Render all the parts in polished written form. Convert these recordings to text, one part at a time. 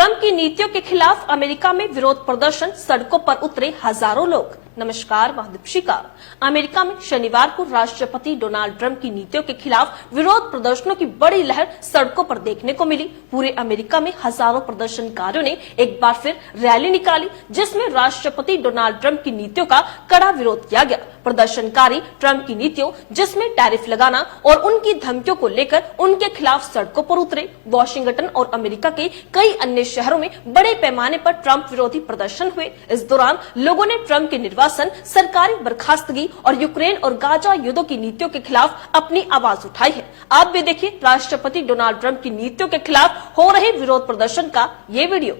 Trump की नीतियों के खिलाफ अमेरिका में विरोध प्रदर्शन, सड़कों पर उतरे हजारों लोग। नमस्कार, मैं दीपिका। अमेरिका में शनिवार को राष्ट्रपति डोनाल्ड ट्रंप की नीतियों के खिलाफ विरोध प्रदर्शनों की बड़ी लहर सड़कों पर देखने को मिली। पूरे अमेरिका में हजारों प्रदर्शनकारियों ने एक बार फिर रैली निकाली, जिसमें राष्ट्रपति डोनाल्ड ट्रंप की नीतियों का कड़ा विरोध किया गया। प्रदर्शनकारी ट्रंप की नीतियों, जिसमें टैरिफ लगाना और उनकी धमकियों को लेकर उनके खिलाफ सड़कों पर उतरे। वॉशिंगटन और अमेरिका के कई अन्य शहरों में बड़े पैमाने पर ट्रंप विरोधी प्रदर्शन हुए। इस दौरान लोगों ने ट्रंप के निर्वासन, सरकारी बर्खास्तगी और यूक्रेन और गाजा युद्धों की नीतियों के खिलाफ अपनी आवाज उठाई है। आप भी देखिए राष्ट्रपति डोनाल्ड ट्रंप की नीतियों के खिलाफ हो रहे विरोध प्रदर्शन का ये वीडियो।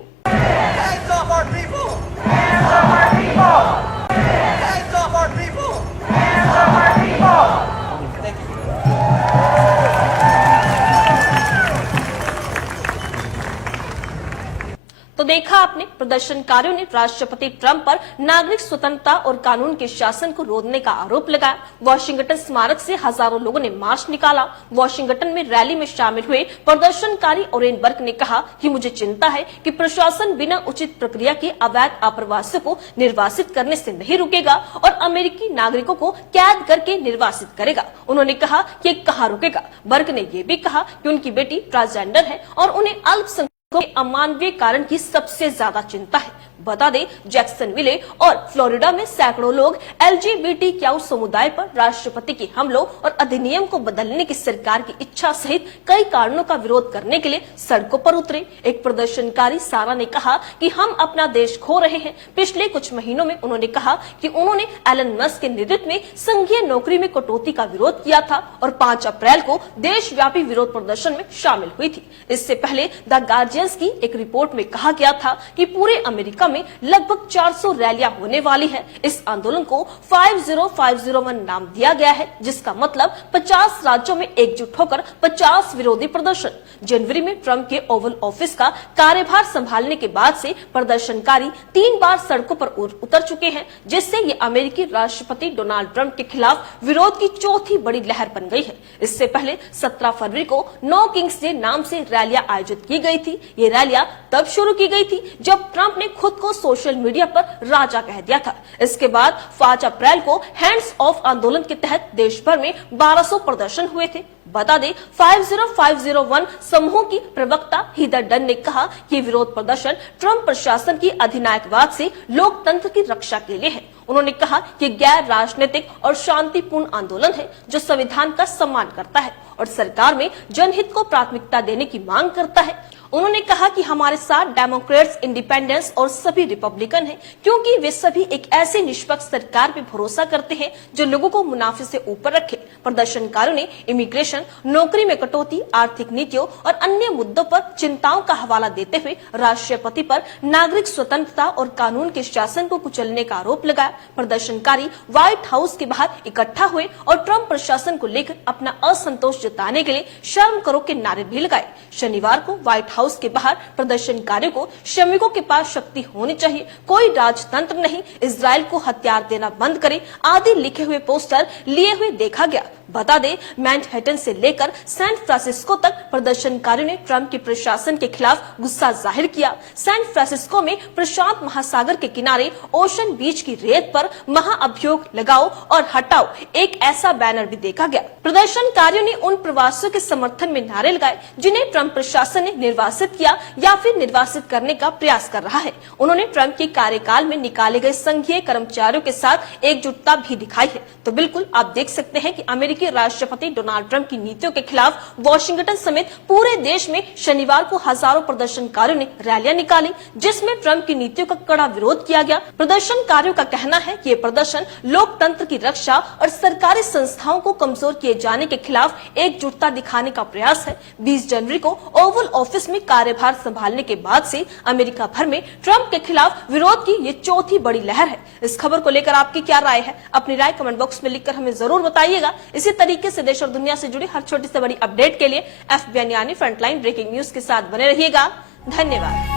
तो देखा आपने, प्रदर्शनकारियों ने राष्ट्रपति ट्रंप पर नागरिक स्वतंत्रता और कानून के शासन को रोकने का आरोप लगाया। वॉशिंगटन स्मारक से हजारों लोगों ने मार्च निकाला। वॉशिंगटन में रैली में शामिल हुए प्रदर्शनकारी ओरेनबर्ग ने कहा कि मुझे चिंता है कि प्रशासन बिना उचित प्रक्रिया के अवैध आप्रवासियों को निर्वासित करने से नहीं रुकेगा और अमेरिकी नागरिकों को कैद करके निर्वासित करेगा। उन्होंने कहा कि कहाँ रुकेगा। बर्ग ने यह भी कहा कि उनकी बेटी ट्रांसजेंडर है और उन्हें अल्पसंख्यक को अमानवीय कारण की सबसे ज्यादा चिंता है। बता दें, जैक्सनविले और फ्लोरिडा में सैकड़ों लोग LGBTQ समुदाय पर राष्ट्रपति के हमलों और अधिनियम को बदलने की सरकार की इच्छा सहित कई कारणों का विरोध करने के लिए सड़कों पर उतरे। एक प्रदर्शनकारी सारा ने कहा कि हम अपना देश खो रहे हैं। पिछले कुछ महीनों में उन्होंने कहा कि उन्होंने एलन मस्क के नेतृत्व में संघीय नौकरी में कटौती का विरोध किया था और 5 अप्रैल को देशव्यापी विरोध प्रदर्शन में शामिल हुई थी। इससे पहले द गार्जियन की एक रिपोर्ट में कहा गया था कि पूरे अमेरिका में लगभग 400 रैलियां होने वाली है। इस आंदोलन को 50501 नाम दिया गया है, जिसका मतलब 50 राज्यों में एकजुट होकर 50 विरोधी प्रदर्शन। जनवरी में ट्रंप के ओवल ऑफिस का कार्यभार संभालने के बाद से प्रदर्शनकारी 3 बार सड़कों पर उतर चुके हैं, जिससे ये अमेरिकी राष्ट्रपति डोनाल्ड ट्रंप के खिलाफ विरोध की चौथी बड़ी लहर बन गई है। इससे पहले 17 फरवरी को नो किंग्स डे नाम से रैलियां आयोजित की गई थी। ये रैलियां तब शुरू की गई थी जब ट्रंप ने खुद को सोशल मीडिया पर राजा कह दिया था। इसके बाद 5 अप्रैल को हैंड्स ऑफ आंदोलन के तहत देश भर में 1200 प्रदर्शन हुए थे। बता दें, 50501 समूह की प्रवक्ता हीदर डन ने कहा कि विरोध प्रदर्शन ट्रंप प्रशासन की अधिनायकवाद से लोकतंत्र की रक्षा के लिए है। उन्होंने कहा कि गैर राजनीतिक और शांतिपूर्ण आंदोलन है जो संविधान का सम्मान करता है और सरकार में जनहित को प्राथमिकता देने की मांग करता है। उन्होंने कहा कि हमारे साथ डेमोक्रेट्स, इंडिपेंडेंट्स और सभी रिपब्लिकन हैं, क्योंकि वे सभी एक ऐसी निष्पक्ष सरकार पे भरोसा करते हैं जो लोगों को मुनाफे से ऊपर रखे। प्रदर्शनकारियों ने इमिग्रेशन, नौकरी में कटौती, आर्थिक नीतियों और अन्य मुद्दों पर चिंताओं का हवाला देते हुए राष्ट्रपति पर नागरिक स्वतंत्रता और कानून के शासन को कुचलने का आरोप लगाया। प्रदर्शनकारी व्हाइट हाउस के बाहर इकट्ठा हुए और ट्रंप प्रशासन को लेकर अपना असंतोष जताने के लिए शर्म करो के नारे भी लगाए। शनिवार को व्हाइट हाउस के बाहर प्रदर्शनकारियों को श्रमिकों के पास शक्ति होनी चाहिए, कोई राजतंत्र नहीं, इजराइल को हथियार देना बंद करे आदि लिखे हुए पोस्टर लिए हुए देखा गया। बता दें, मैनहट्टन से लेकर सैन फ्रांसिस्को तक प्रदर्शनकारियों ने ट्रंप के प्रशासन के खिलाफ गुस्सा जाहिर किया। सैन फ्रांसिस्को में प्रशांत महासागर के किनारे ओशन बीच की रेत पर महाअभियोग लगाओ और हटाओ एक ऐसा बैनर भी देखा गया। प्रदर्शनकारियों ने उन प्रवासियों के समर्थन में नारे लगाए जिन्हें ट्रंप प्रशासन ने निर्वासित किया या फिर निर्वासित करने का प्रयास कर रहा है। उन्होंने ट्रंप के कार्यकाल में निकाले गए संघीय कर्मचारियों के साथ एकजुटता भी दिखाई है। तो बिल्कुल आप देख सकते हैं कि अमेरिकी राष्ट्रपति डोनाल्ड ट्रंप की नीतियों के खिलाफ वॉशिंगटन समेत पूरे देश में शनिवार को हजारों प्रदर्शनकारियों ने रैलियां निकाली, जिसमें ट्रंप की नीतियों का कड़ा विरोध किया गया। प्रदर्शनकारियों का कहना है कि ये प्रदर्शन लोकतंत्र की रक्षा और सरकारी संस्थाओं को कमजोर किए जाने के खिलाफ एकजुटता दिखाने का प्रयास है। 20 जनवरी को ओवल ऑफिस में कार्यभार संभालने के बाद से अमेरिका भर में ट्रंप के खिलाफ विरोध की ये चौथी बड़ी लहर है। इस खबर को लेकर आपकी क्या राय है? अपनी राय कमेंट बॉक्स में लिखकर हमें जरूर बताइएगा। इसी तरीके से देश और दुनिया से जुड़ी हर छोटी से बड़ी अपडेट के लिए FBN यानी फ्रंटलाइन ब्रेकिंग न्यूज के साथ बने रहिएगा। धन्यवाद।